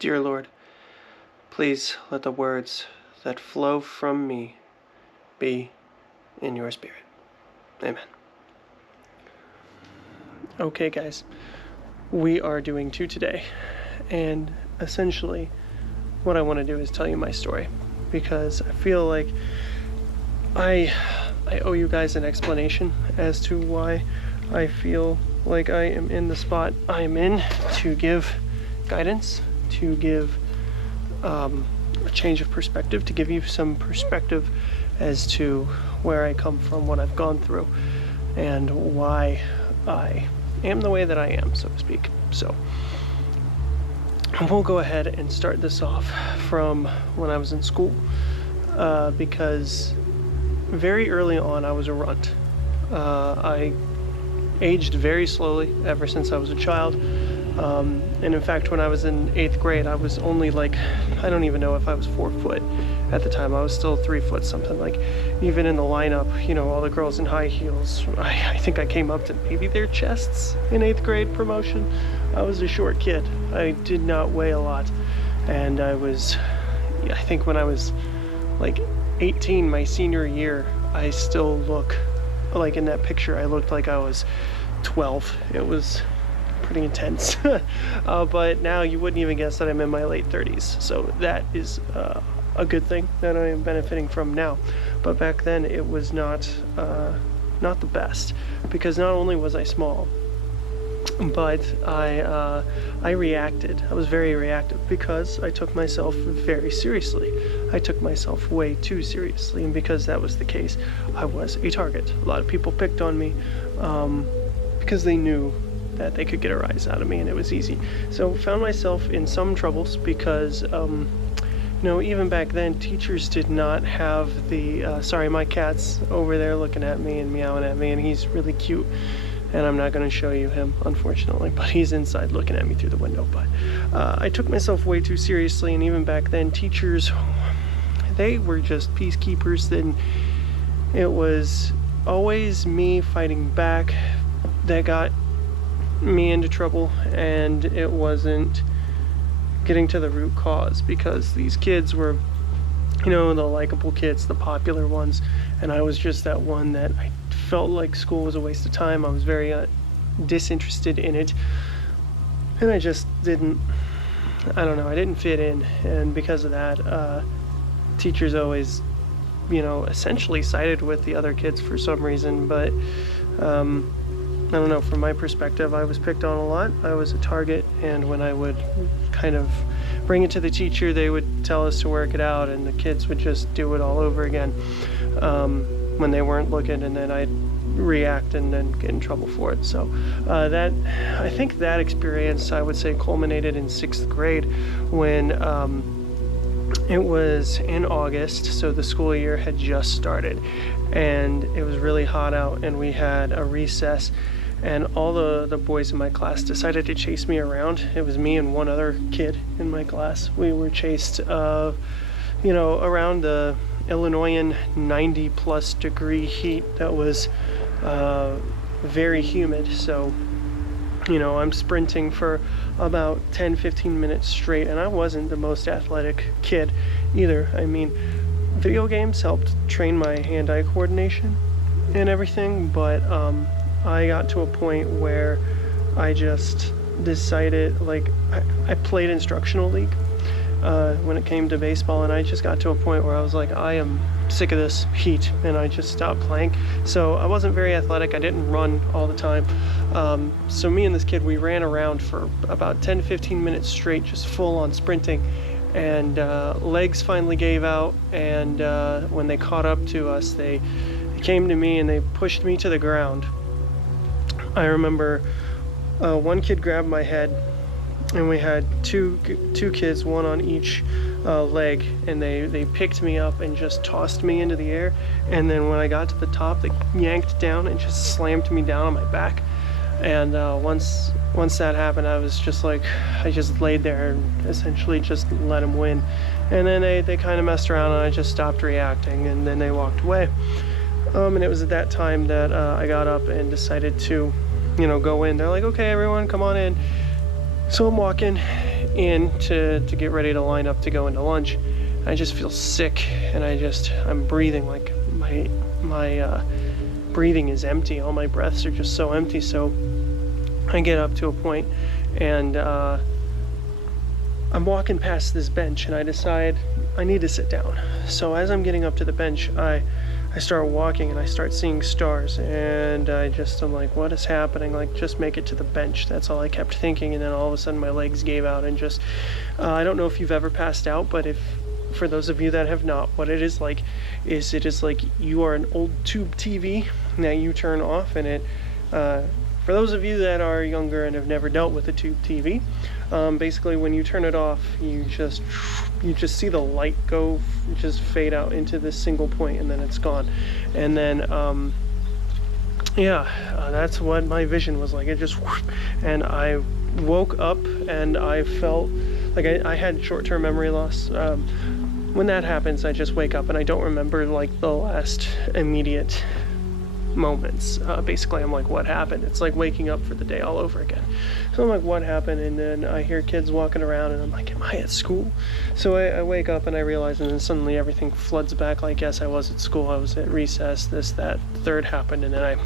Dear Lord, please let the words that flow from me be in your spirit. Amen. Okay, guys, we are doing 2 today, and essentially what I want to do is tell you my story, because I feel like I owe you guys an explanation as to why I feel like I am in the spot I am in, to give guidance, to give a change of perspective, to give you some perspective as to where I come from, what I've gone through, and why I am the way that I am, so to speak. So we'll go ahead and start this off from when I was in school, because very early on I was a runt. I aged very slowly ever since I was a child. And in fact, when I was in 8th grade, I was only like, I don't even know if I was 4 foot at the time. I was still 3 foot something. Like, even in the lineup, you know, all the girls in high heels, I think I came up to maybe their chests in 8th grade promotion. I was a short kid. I did not weigh a lot. And I think when I was like 18, my senior year, I still look like, in that picture, I looked like I was 12. It was pretty intense. But now you wouldn't even guess that I'm in my late 30s. So that is a good thing that I am benefiting from now. But back then it was not the best, because not only was I small, but I reacted. I was very reactive because I took myself very seriously. I took myself way too seriously, and because that was the case, I was a target. A lot of people picked on me because they knew that they could get a rise out of me, and it was easy. So found myself in some troubles because even back then, teachers did not have the sorry, my cat's over there looking at me and meowing at me, and he's really cute, and I'm not going to show you him, unfortunately, but he's inside looking at me through the window. But I took myself way too seriously, and even back then, teachers, they were just peacekeepers. Then it was always me fighting back that got me into trouble, and it wasn't getting to the root cause, because these kids were, the likable kids, the popular ones, and I was just that one that I felt like school was a waste of time. I was very disinterested in it, and I just didn't fit in. And because of that, teachers always essentially sided with the other kids for some reason. But I don't know, from my perspective, I was picked on a lot. I was a target, and when I would kind of bring it to the teacher, they would tell us to work it out, and the kids would just do it all over again when they weren't looking, and then I'd react and then get in trouble for it. So I think that experience, I would say, culminated in 6th grade when it was in August, so the school year had just started, and it was really hot out, and we had a recess, and all the boys in my class decided to chase me around. It was me and one other kid in my class. We were chased, around the Illinoisan 90+ degree heat that was very humid. So, I'm sprinting for about 10-15 minutes straight, and I wasn't the most athletic kid either. I mean, video games helped train my hand-eye coordination and everything, but I got to a point where I just decided, like, I played instructional league when it came to baseball, and I just got to a point where I was like, I am sick of this heat, and I just stopped playing. So I wasn't very athletic. I didn't run all the time. So me and this kid, we ran around for about 10-15 minutes straight, just full on sprinting, and legs finally gave out, and when they caught up to us, they came to me and they pushed me to the ground. I remember one kid grabbed my head, and we had two kids, one on each leg, and they picked me up and just tossed me into the air, and then when I got to the top, they yanked down and just slammed me down on my back. And once that happened, I was just like, I just laid there and essentially just let them win. And then they kind of messed around, and I just stopped reacting, and then they walked away. And it was at that time that I got up and decided to, go in. They're like, okay, everyone, come on in. So I'm walking in to get ready to line up to go into lunch. I just feel sick, and I'm breathing like my breathing is empty. All my breaths are just so empty. So I get up to a point, and I'm walking past this bench, and I decide I need to sit down. So as I'm getting up to the bench, I start walking, and I start seeing stars, and I'm like, what is happening? Like, just make it to the bench. That's all I kept thinking. And then all of a sudden my legs gave out, and I don't know if you've ever passed out, but for those of you that have not, what it is like you are an old tube TV that you turn off, and for those of you that are younger and have never dealt with a tube TV, basically when you turn it off, you just see the light just fade out into this single point, and then it's gone. And then that's what my vision was like. It just and I woke up, and I felt like I had short-term memory loss. When that happens, I just wake up and I don't remember like the last immediate moments. Basically, I'm like, what happened? It's like waking up for the day all over again. So I'm like, what happened? And then I hear kids walking around, and I'm like, am I at school? So I wake up and I realize, and then suddenly everything floods back like, yes, I was at school. I was at recess. This, that, third happened. And then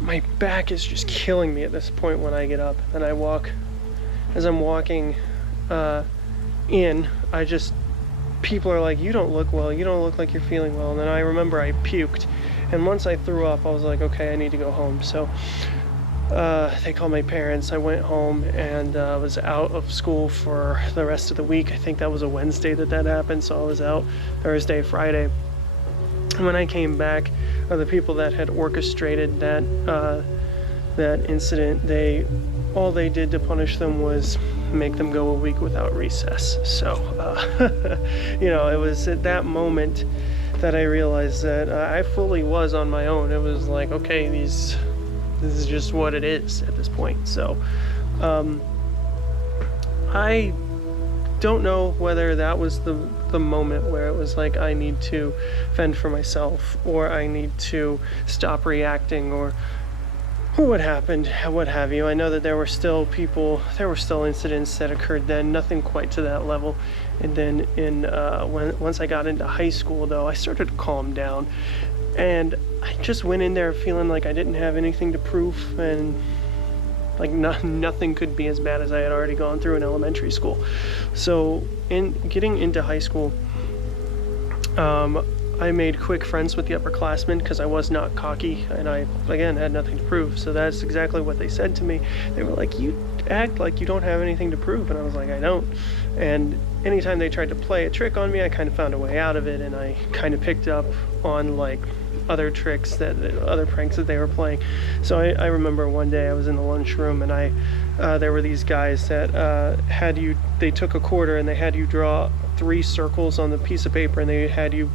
my back is just killing me at this point when I get up. And I walk, as I'm walking in, people are like, you don't look well, you don't look like you're feeling well. And then I remember I puked, and once I threw up, I was like, okay, I need to go home. So they called my parents. I went home, and was out of school for the rest of the week. I think that was a Wednesday that happened, so I was out Thursday, Friday. And when I came back, the people that had orchestrated that incident, all they did to punish them was make them go a week without recess. So, it was at that moment that I realized that I fully was on my own. It was like, okay, this is just what it is at this point. So, I don't know whether that was the moment where it was like, I need to fend for myself, or I need to stop reacting, or what happened, what have you. I know that there were still incidents that occurred then, nothing quite to that level. And then once I got into high school, though, I started to calm down, and I just went in there feeling like I didn't have anything to prove, and like nothing could be as bad as I had already gone through in elementary school. So in getting into high school, I made quick friends with the upperclassmen because I was not cocky, and I, again, had nothing to prove. So that's exactly what they said to me. They were like, you act like you don't have anything to prove. And I was like, I don't. And anytime they tried to play a trick on me, I kind of found a way out of it, and I kind of picked up on like other tricks, other pranks that they were playing. So I remember one day I was in the lunchroom, and there were these guys that they took a quarter, and they had you draw 3 circles on the piece of paper, and they had you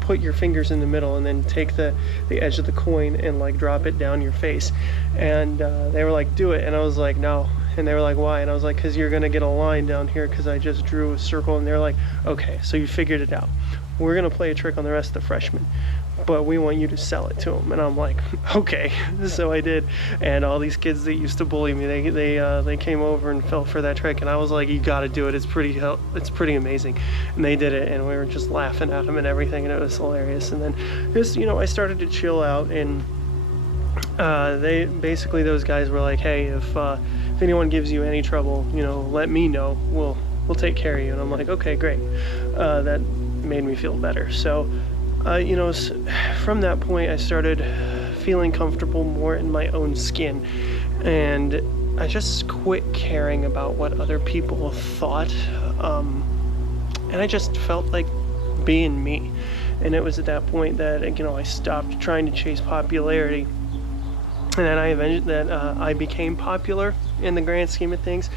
put your fingers in the middle, and then take the edge of the coin and like drop it down your face. And they were like, do it. And I was like, no. And they were like, why? And I was like, because you're gonna get a line down here, because I just drew a circle. And they're like, okay, so you figured it out. We're gonna play a trick on the rest of the freshmen, but we want you to sell it to them. And I'm like, okay. So I did. And all these kids that used to bully me, they came over and fell for that trick. And I was like, you got to do it. It's pretty amazing. And they did it, and we were just laughing at them and everything, and it was hilarious. And then just, I started to chill out, and those guys were like, hey, if anyone gives you any trouble, let me know. We'll take care of you. And I'm like, okay, great. That made me feel better. So from that point, I started feeling comfortable more in my own skin, and I just quit caring about what other people thought, and I just felt like being me. And it was at that point that I stopped trying to chase popularity, and then I became popular in the grand scheme of things.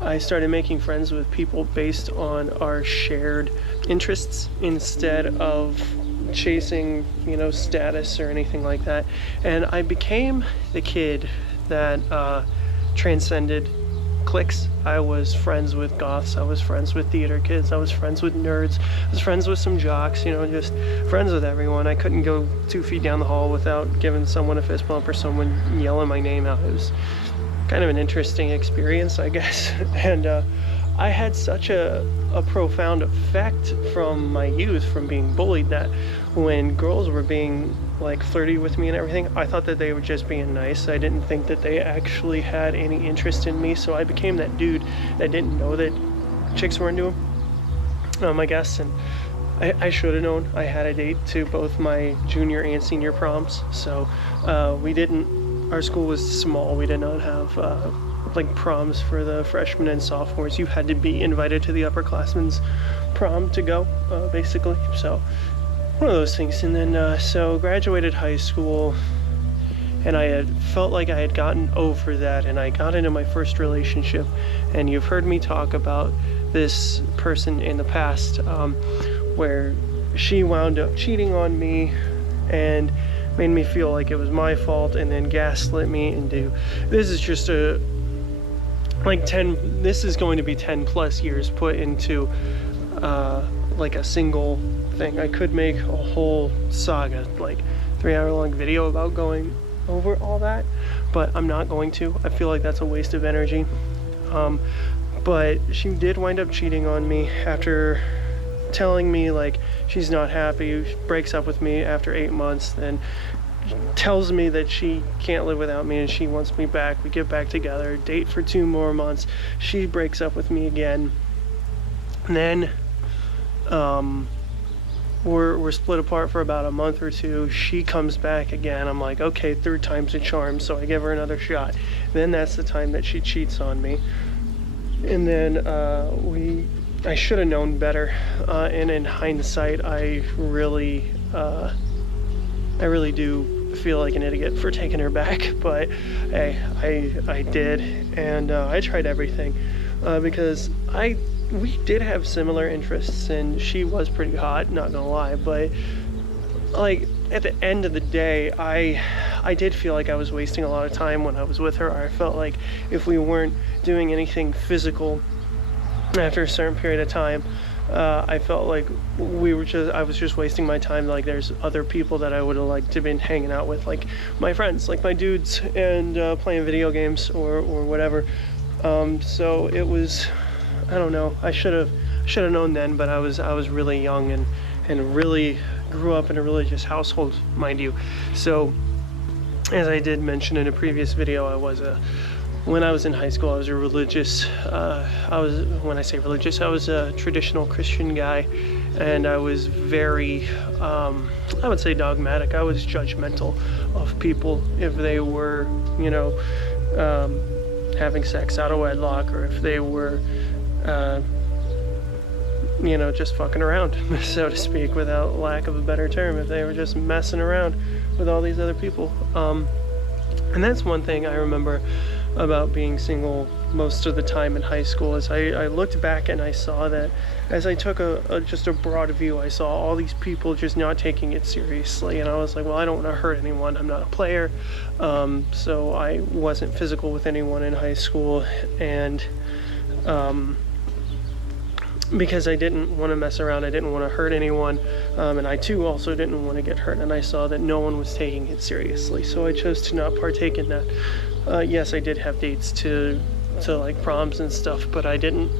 I started making friends with people based on our shared interests instead of chasing, status or anything like that. And I became the kid that transcended cliques. I was friends with goths, I was friends with theater kids, I was friends with nerds, I was friends with some jocks, just friends with everyone. I couldn't go 2 feet down the hall without giving someone a fist bump or someone yelling my name out. It was kind of an interesting experience, I guess. And I had such a profound effect from my youth, from being bullied, that when girls were being like flirty with me and everything, I thought that they were just being nice. I didn't think that they actually had any interest in me, so I became that dude that didn't know that chicks were into him, I guess. And I should have known. I had a date to both my junior and senior proms, so our school was small. We did not have like proms for the freshmen and sophomores. You had to be invited to the upperclassmen's prom to go, basically. So one of those things. And then so graduated high school, and I had felt like I had gotten over that, and I got into my first relationship. And you've heard me talk about this person in the past, where she wound up cheating on me and made me feel like it was my fault, and then gaslit me into, this is just this is going to be 10 plus years put into like a single thing. I could make a whole saga, like 3-hour long video about going over all that, but I'm not going to. I feel like that's a waste of energy. But she did wind up cheating on me after telling me like she's not happy, breaks up with me after 8 months, then tells me that she can't live without me and she wants me back. We get back together, date for 2 more months, she breaks up with me again, and then we're split apart for about a month or 2. She comes back again. I'm like, okay, 3rd time's a charm, so I give her another shot. Then that's the time that she cheats on me. And then I should have known better, and in hindsight, I really do feel like an idiot for taking her back, but hey, I did, and I tried everything, because we did have similar interests, and she was pretty hot, not gonna lie, but like at the end of the day, I did feel like I was wasting a lot of time when I was with her. I felt like if we weren't doing anything physical after a certain period of time, I felt like I was just wasting my time. Like there's other people that I would have liked to been hanging out with, like my friends, like my dudes, and playing video games or whatever. So it was, I don't know, I should have known then, but I was really young and really grew up in a religious household, mind you. So as I did mention in a previous video, when I was in high school, I was a religious, when I say religious, I was a traditional Christian guy, and I was very, I would say dogmatic. I was judgmental of people if they were, having sex out of wedlock, or if they were, just fucking around, so to speak, without lack of a better term, if they were just messing around with all these other people. And that's one thing I remember about being single most of the time in high school, is I looked back and I saw that as I took just a broad view, I saw all these people just not taking it seriously, and I was like, well, I don't want to hurt anyone, I'm not a player, so I wasn't physical with anyone in high school, and because I didn't want to mess around, I didn't want to hurt anyone, and I too also didn't want to get hurt, and I saw that no one was taking it seriously, so I chose to not partake in that. Yes, I did have dates to like proms and stuff, but I didn't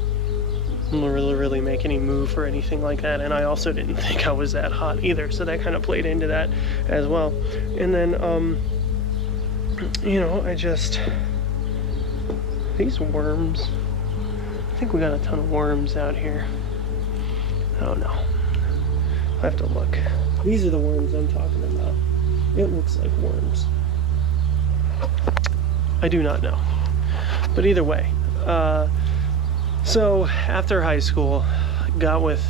really make any move or anything like that, and I also didn't think I was that hot either, so that kind of played into that as well. And then these worms, I think we got a ton of worms out here. I don't know, I have to look. These are the worms I'm talking about. It looks like worms. I do not know, but either way, so after high school, got with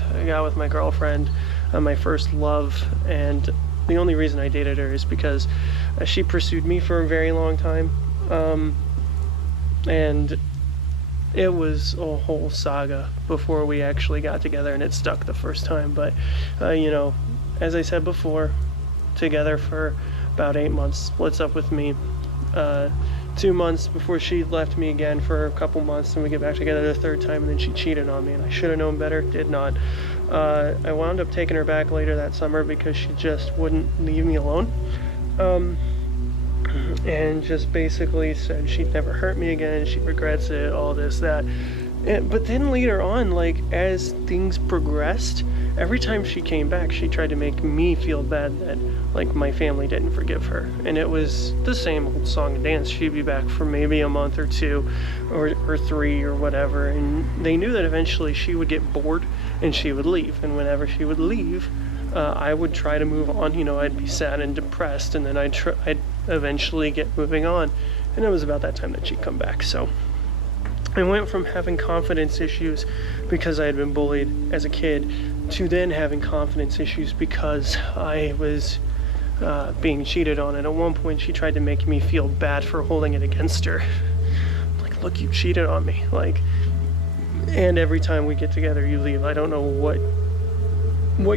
my girlfriend, my first love, and the only reason I dated her is because she pursued me for a very long time, and it was a whole saga before we actually got together, and it stuck the first time. But as I said before, together for about 8 months, splits up with me 2 months before she left me again for a couple months, and we get back together the 3rd time, and then she cheated on me, and I should have known better, did not. I wound up taking her back later that summer because she just wouldn't leave me alone. and just basically said she'd never hurt me again, she regrets it, all this, that. But then later on, like, as things progressed, every time she came back, she tried to make me feel bad that, like, my family didn't forgive her. And it was the same old song and dance. She'd be back for maybe a month or two or three or whatever. And they knew that eventually she would get bored and she would leave. And whenever she would leave, I would try to move on. You know, I'd be sad and depressed, and then I'd eventually get moving on. And it was about that time that she'd come back. So I went from having confidence issues because I had been bullied as a kid to then having confidence issues because I was being cheated on. And at one point she tried to make me feel bad for holding it against her. Like, look, you cheated on me. Like, and every time we get together, you leave. I don't know what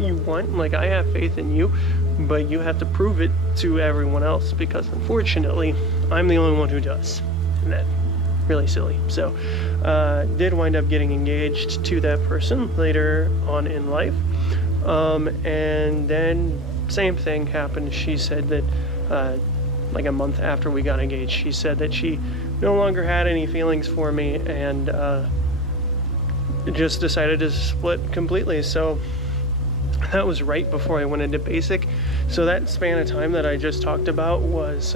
you want. Like, I have faith in you, but you have to prove it to everyone else, because unfortunately I'm the only one who does. And that really silly. So did wind up getting engaged to that person later on in life, and then same thing happened. She said that like a month after we got engaged, she said that she no longer had any feelings for me, and just decided to split completely. So that was right before I went into basic. So that span of time that I just talked about was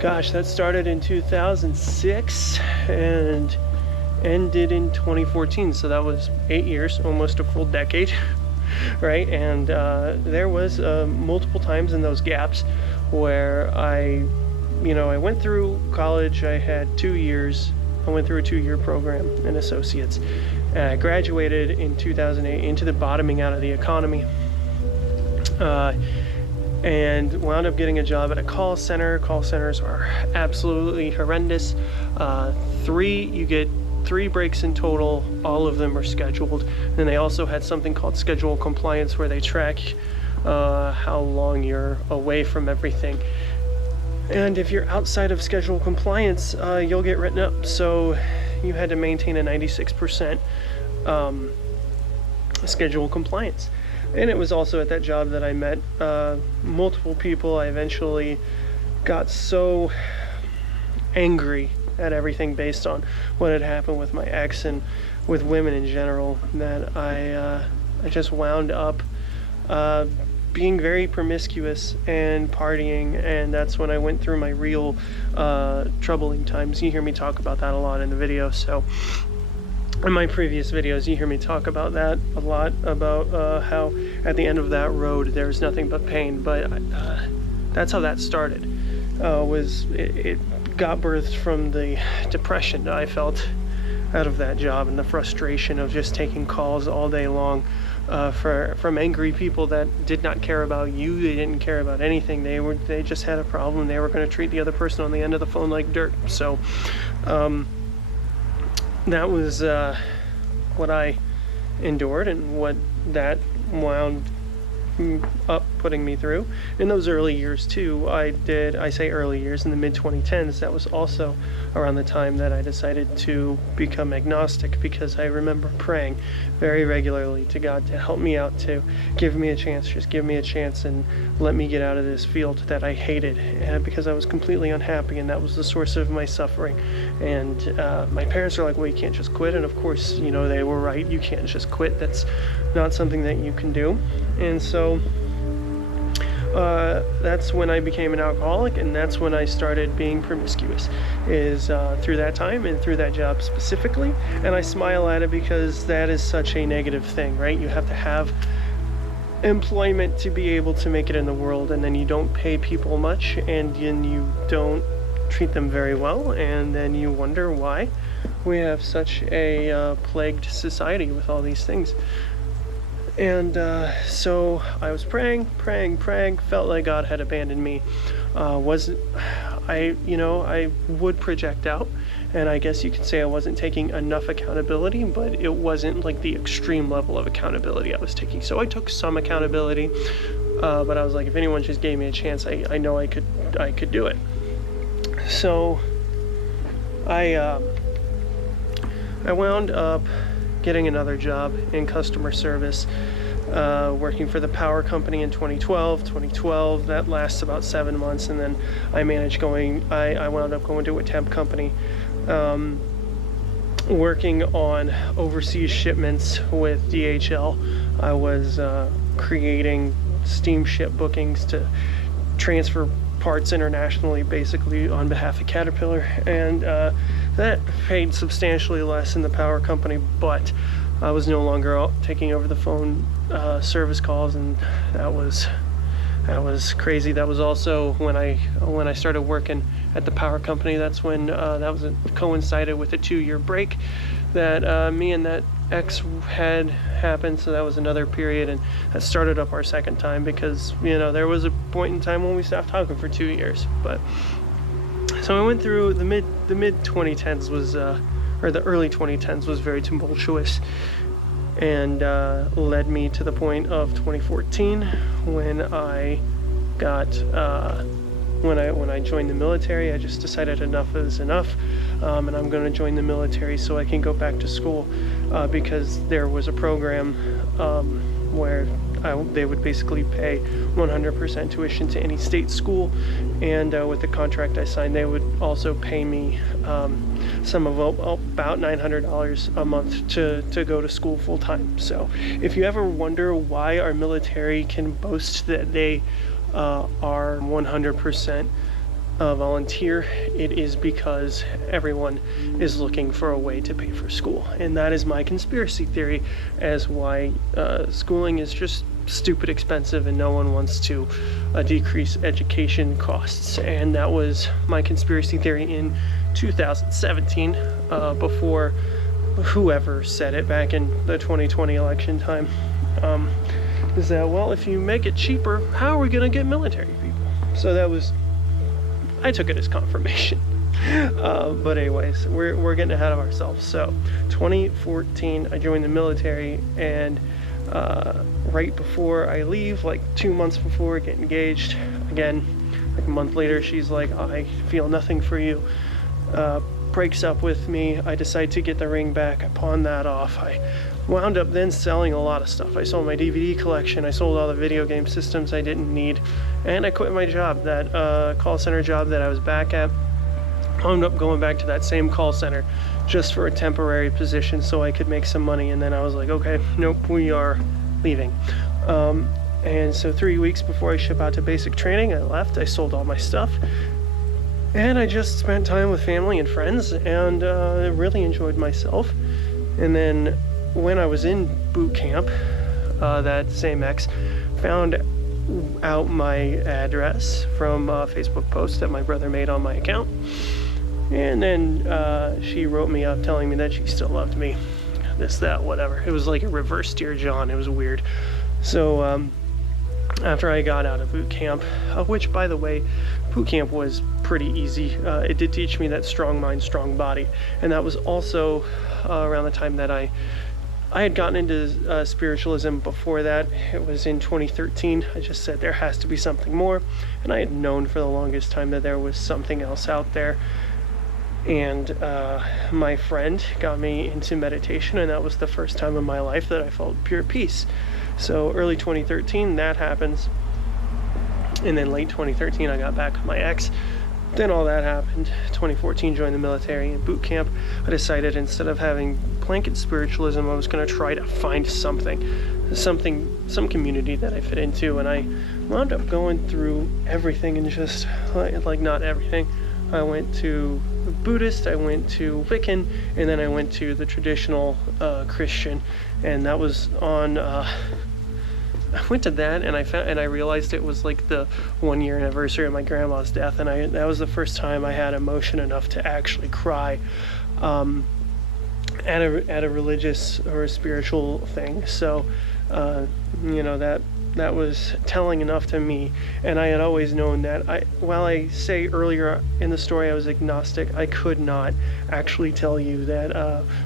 gosh, that started in 2006 and ended in 2014. So that was 8 years, almost a full decade, right? And there was multiple times in those gaps where I went through college. I had 2 years. I went through a 2-year program in associates. I graduated in 2008 into the bottoming out of the economy. And wound up getting a job at a call center. Call centers are absolutely horrendous. You get 3 breaks in total. All of them are scheduled. And they also had something called schedule compliance, where they track how long you're away from everything. And if you're outside of schedule compliance, you'll get written up. So you had to maintain a 96% schedule compliance. And it was also at that job that I met multiple people. I eventually got so angry at everything based on what had happened with my ex and with women in general that I just wound up being very promiscuous and partying. And that's when I went through my real troubling times. You hear me talk about that a lot in the video. So in my previous videos, you hear me talk about that a lot, about how at the end of that road there's nothing but pain. But that's how that started. It got birthed from the depression that I felt out of that job, and the frustration of just taking calls all day long from angry people that did not care about you. They didn't care about anything. They just had a problem. They were going to treat the other person on the end of the phone like dirt. So that was what I endured, and what that wound up putting me through. In those early years too, I say early years, in the mid-2010s, that was also around the time that I decided to become agnostic, because I remember praying very regularly to God to help me out, to give me a chance, just give me a chance and let me get out of this field that I hated, because I was completely unhappy, and that was the source of my suffering. And my parents were like, well, you can't just quit. And of course, they were right. You can't just quit. That's not something that you can do. And so that's when I became an alcoholic, and that's when I started being promiscuous, is through that time and through that job specifically. And I smile at it because that is such a negative thing, right? You have to have employment to be able to make it in the world, and then you don't pay people much, and then you don't treat them very well, and then you wonder why we have such a plagued society with all these things. And so I was praying, felt like God had abandoned me. I would project out, and I guess you could say I wasn't taking enough accountability, but it wasn't like the extreme level of accountability I was taking. So I took some accountability, but I was like, if anyone just gave me a chance, I know I could do it. So I wound up getting another job in customer service. working for the power company in 2012. That lasts about 7 months, and then I wound up going to a temp company, working on overseas shipments with DHL. I was creating steamship bookings to transfer parts internationally, basically on behalf of Caterpillar, and that paid substantially less in the power company, but I was no longer taking over the phone service calls, and that was crazy. That was also when I started working at the power company. That's when coincided with a 2-year break that me and that ex had happened. So that was another period, and that started up our second time because there was a point in time when we stopped talking for 2 years. But so I went through the mid 2010s was or the early 2010s was very tumultuous, and led me to the point of 2014 when I joined the military. I just decided enough is enough, and I'm going to join the military so I can go back to school, because there was a program where they would basically pay 100% tuition to any state school, and with the contract I signed, they would also pay me some of about $900 a month to go to school full time. So if you ever wonder why our military can boast that they are 100% volunteer, it is because everyone is looking for a way to pay for school. And that is my conspiracy theory as why schooling is just stupid expensive and no one wants to decrease education costs. And that was my conspiracy theory in 2017, before whoever said it back in the 2020 election time, is that, well, if you make it cheaper, how are we going to get military people? So I took it as confirmation. But anyways, we're getting ahead of ourselves. So 2014, I joined the military, and right before I leave, like 2 months before I get engaged, again, like a month later, she's like, I feel nothing for you. Breaks up with me. I decide to get the ring back. I pawn that off. I wound up then selling a lot of stuff. I sold my DVD collection. I sold all the video game systems I didn't need, and I quit my job, that call center job that I was back at. I wound up going back to that same call center just for a temporary position so I could make some money, and then I was like, okay, nope, we are leaving. And so 3 weeks before I ship out to basic training, I left. I sold all my stuff, and I just spent time with family and friends, and really enjoyed myself. And then when I was in boot camp, that same ex found out my address from a Facebook post that my brother made on my account, and then she wrote me up telling me that she still loved me, this, that, whatever. It was like a reverse Dear John. It was weird. So after I got out of boot camp, which, by the way, boot camp was pretty easy. It did teach me that strong mind, strong body, and that was also around the time that I had gotten into spiritualism before that. It was in 2013. I just said there has to be something more, and I had known for the longest time that there was something else out there. And my friend got me into meditation, and that was the first time in my life that I felt pure peace. So early 2013, that happens. And then late 2013, I got back with my ex. Then all that happened. 2014, joined the military and boot camp. I decided instead of having blanket spiritualism, I was going to try to find some community that I fit into. And I wound up going through everything, and just like not everything. I went to Buddhist, I went to Wiccan, and then I went to the traditional Christian. And that was on I went to that, and I realized it was like the 1 year anniversary of my grandma's death, and that was the first time I had emotion enough to actually cry at a religious or a spiritual thing. So that was telling enough to me. And I had always known that while I say earlier in the story I was agnostic, I could not actually tell you that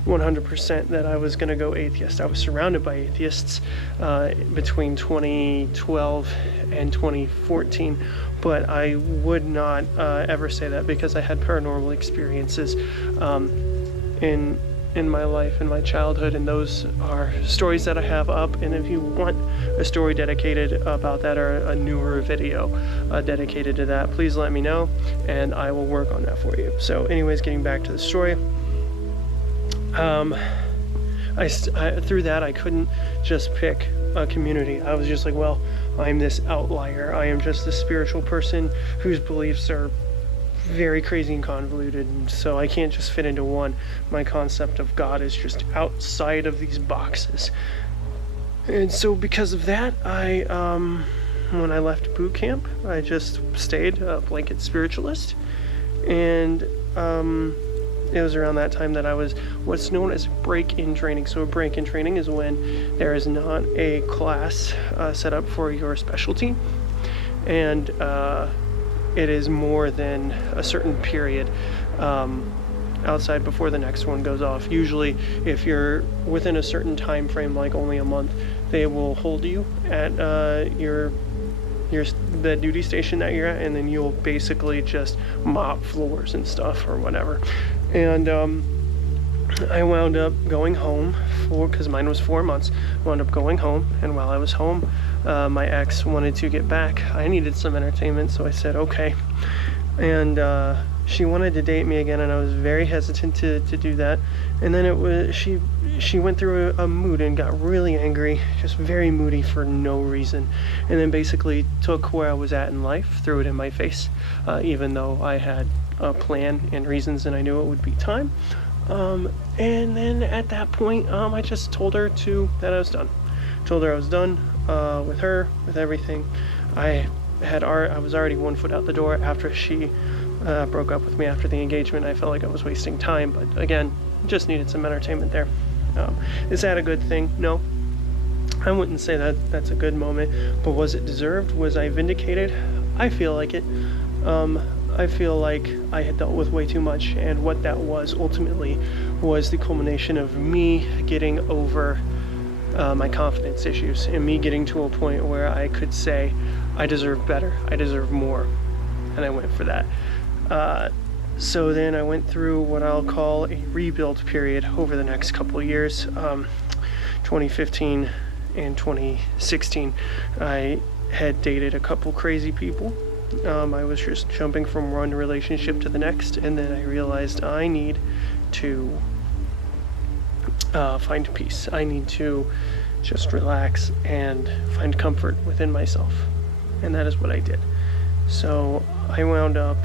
100% that I was going to go atheist. I was surrounded by atheists between 2012 and 2014, but I would not ever say that, because I had paranormal experiences in in my life, in my childhood, and those are stories that I have up. And if you want a story dedicated about that, or a newer video dedicated to that, please let me know and I will work on that for you. So anyways, getting back to the story, through that I couldn't just pick a community. I was just like, well, I'm this outlier. I am just a spiritual person whose beliefs are very crazy and convoluted, and so I can't just fit into one. My concept of God is just outside of these boxes. And so because of that, when I left boot camp, I just stayed a blanket spiritualist, and it was around that time that I was what's known as break-in training. So a break-in training is when there is not a class set up for your specialty, and it is more than a certain period outside before the next one goes off. Usually, if you're within a certain time frame, like only a month, they will hold you at the duty station that you're at, and then you'll basically just mop floors and stuff or whatever. And I wound up going home because mine was 4 months. I wound up going home, and while I was home, my ex wanted to get back. I needed some entertainment, so I said okay. And she wanted to date me again, and I was very hesitant to do that. And then she went through a mood and got really angry, just very moody for no reason, and then basically took where I was at in life, threw it in my face, even though I had a plan and reasons and I knew it would be time. And then at that point, I just told her that I was done. Told her I was done with her, with everything. I was already 1 foot out the door after she broke up with me after the engagement. I felt like I was wasting time, but again, just needed some entertainment there. Is that a good thing? No. I wouldn't say that that's a good moment, but was it deserved? Was I vindicated? I feel like it. I feel like I had dealt with way too much, and what that was ultimately was the culmination of me getting over my confidence issues, and me getting to a point where I could say, I deserve better, I deserve more, and I went for that. So then I went through what I'll call a rebuild period over the next couple of years. 2015 and 2016, I had dated a couple crazy people. I was just jumping from one relationship to the next, and then I realized I need to find peace. I need to just relax and find comfort within myself, and that is what I did. So I wound up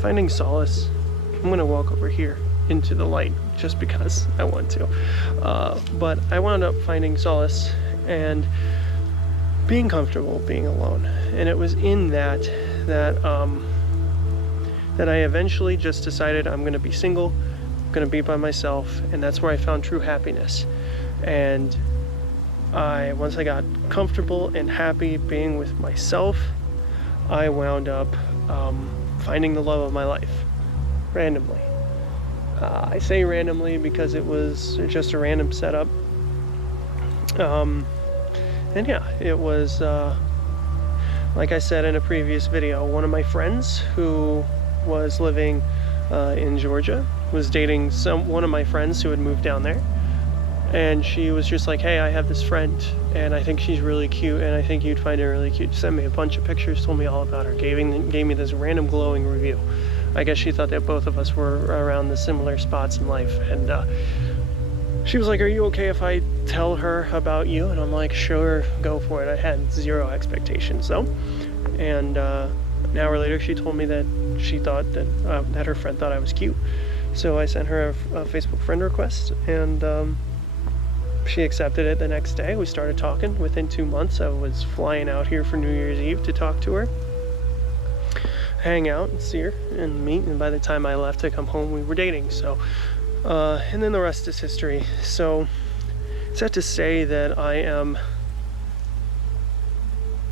finding solace. I'm going to walk over here into the light just because I want to. But I wound up finding solace and being comfortable being alone. And it was in that I eventually just decided I'm going to be single, I'm going to be by myself, and that's where I found true happiness. And once I got comfortable and happy being with myself, I wound up finding the love of my life randomly. I say randomly because it was just a random setup. And yeah, it was, like I said in a previous video, one of my friends who was living in Georgia was dating one of my friends who had moved down there. And she was just like, hey, I have this friend, and I think she's really cute, and I think you'd find her really cute. She sent me a bunch of pictures, told me all about her, gave me this random glowing review. I guess she thought that both of us were around the similar spots in life. And she was like, are you okay if I tell her about you? And I'm like, sure, go for it. I had zero expectations, though. And an hour later, she told me that she thought that her friend thought I was cute. So I sent her a Facebook friend request, and she accepted it the next day. We started talking. Within 2 months, I was flying out here for New Year's Eve to talk to her, hang out and see her and meet. And by the time I left to come home, we were dating. So, and then the rest is history. So, it's not to say that I am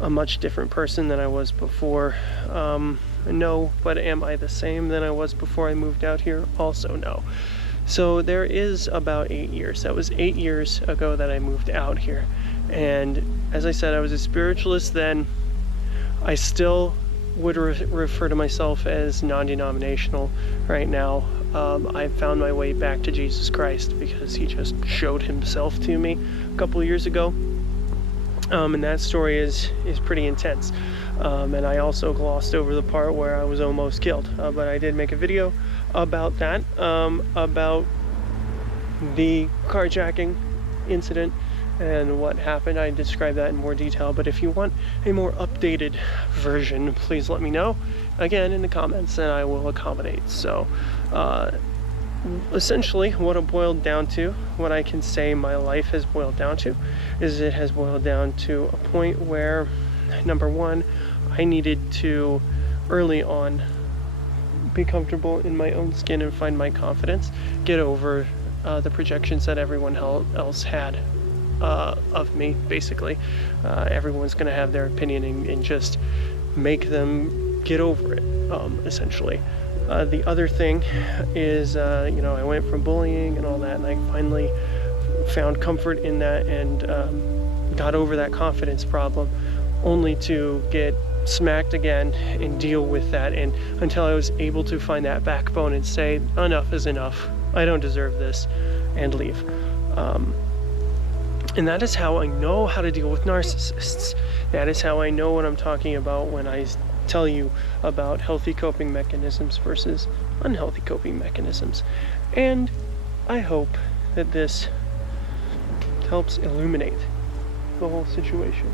a much different person than I was before. No, but am I the same than I was before I moved out here? Also, no. So there is about 8 years. That was 8 years ago that I moved out here. And as I said, I was a spiritualist then. I still would refer to myself as non-denominational right now. I found my way back to Jesus Christ because he just showed himself to me a couple of years ago. And that story is pretty intense. And I also glossed over the part where I was almost killed. But I did make a video about that, about the carjacking incident and what happened. I described that in more detail, but if you want a more updated version, please let me know again in the comments and I will accommodate. So essentially what it boiled down to, what I can say my life has boiled down to, is it has boiled down to a point where, number one, I needed to early on be comfortable in my own skin and find my confidence, get over the projections that everyone else had of me. Basically, everyone's going to have their opinion and just make them get over it, essentially. The other thing is, I went from bullying and all that, and I finally found comfort in that and got over that confidence problem, only to get smacked again and deal with that, and until I was able to find that backbone and say enough is enough, I don't deserve this, and leave. And that is how I know how to deal with narcissists. That is how I know what I'm talking about when I tell you about healthy coping mechanisms versus unhealthy coping mechanisms. And I hope that this helps illuminate the whole situation.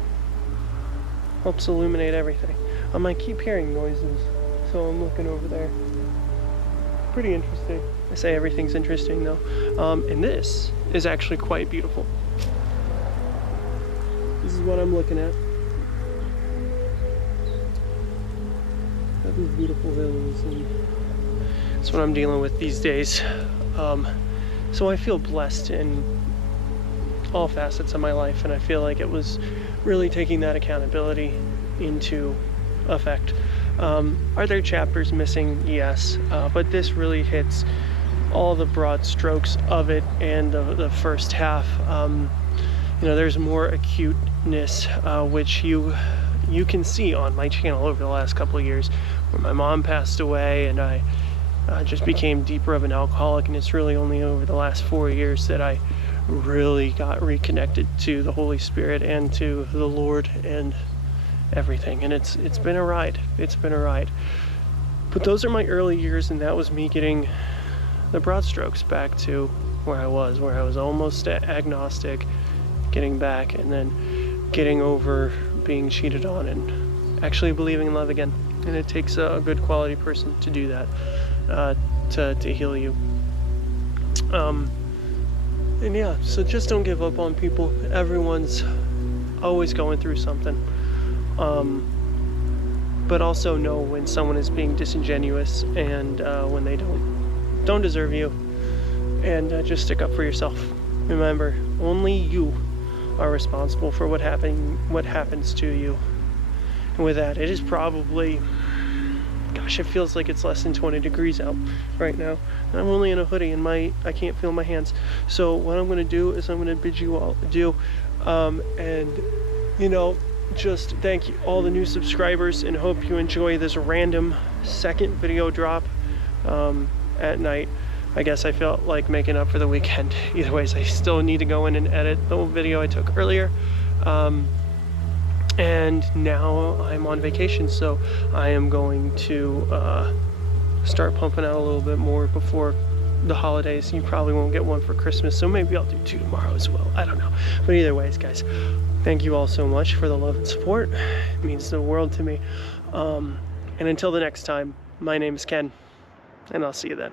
Helps illuminate everything. I keep hearing noises, so I'm looking over there. Pretty interesting. I say everything's interesting though. And this is actually quite beautiful. This is what I'm looking at. Got these beautiful hills, and that's what I'm dealing with these days. So I feel blessed in all facets of my life, and I feel like it was really taking that accountability into effect. Are there chapters missing? Yes, but this really hits all the broad strokes of it, and the first half. There's more acuteness, which you can see on my channel over the last couple of years, where my mom passed away and I just became deeper of an alcoholic, and it's really only over the last 4 years that I really got reconnected to the Holy Spirit and to the Lord and everything. And it's been a ride. It's been a ride. But those are my early years, and that was me getting the broad strokes back to where I was almost agnostic, getting back, and then getting over being cheated on and actually believing in love again. And it takes a good quality person to do that, to heal you. And yeah, so just don't give up on people. Everyone's always going through something. But also know when someone is being disingenuous and when they don't deserve you. And just stick up for yourself. Remember, only you are responsible for what happens to you. And with that, it is probably, gosh, it feels like it's less than 20 degrees out right now. And I'm only in a hoodie and I can't feel my hands. So what I'm going to do is I'm going to bid you all adieu. Just thank you all the new subscribers, and hope you enjoy this random second video drop at night. I guess I felt like making up for the weekend. Either ways, I still need to go in and edit the video I took earlier. And now I'm on vacation, so I am going to start pumping out a little bit more before the holidays. You probably won't get one for Christmas, so maybe I'll do 2 tomorrow as well. I don't know. But either ways, guys, thank you all so much for the love and support. It means the world to me. And until the next time, my name is Ken, and I'll see you then.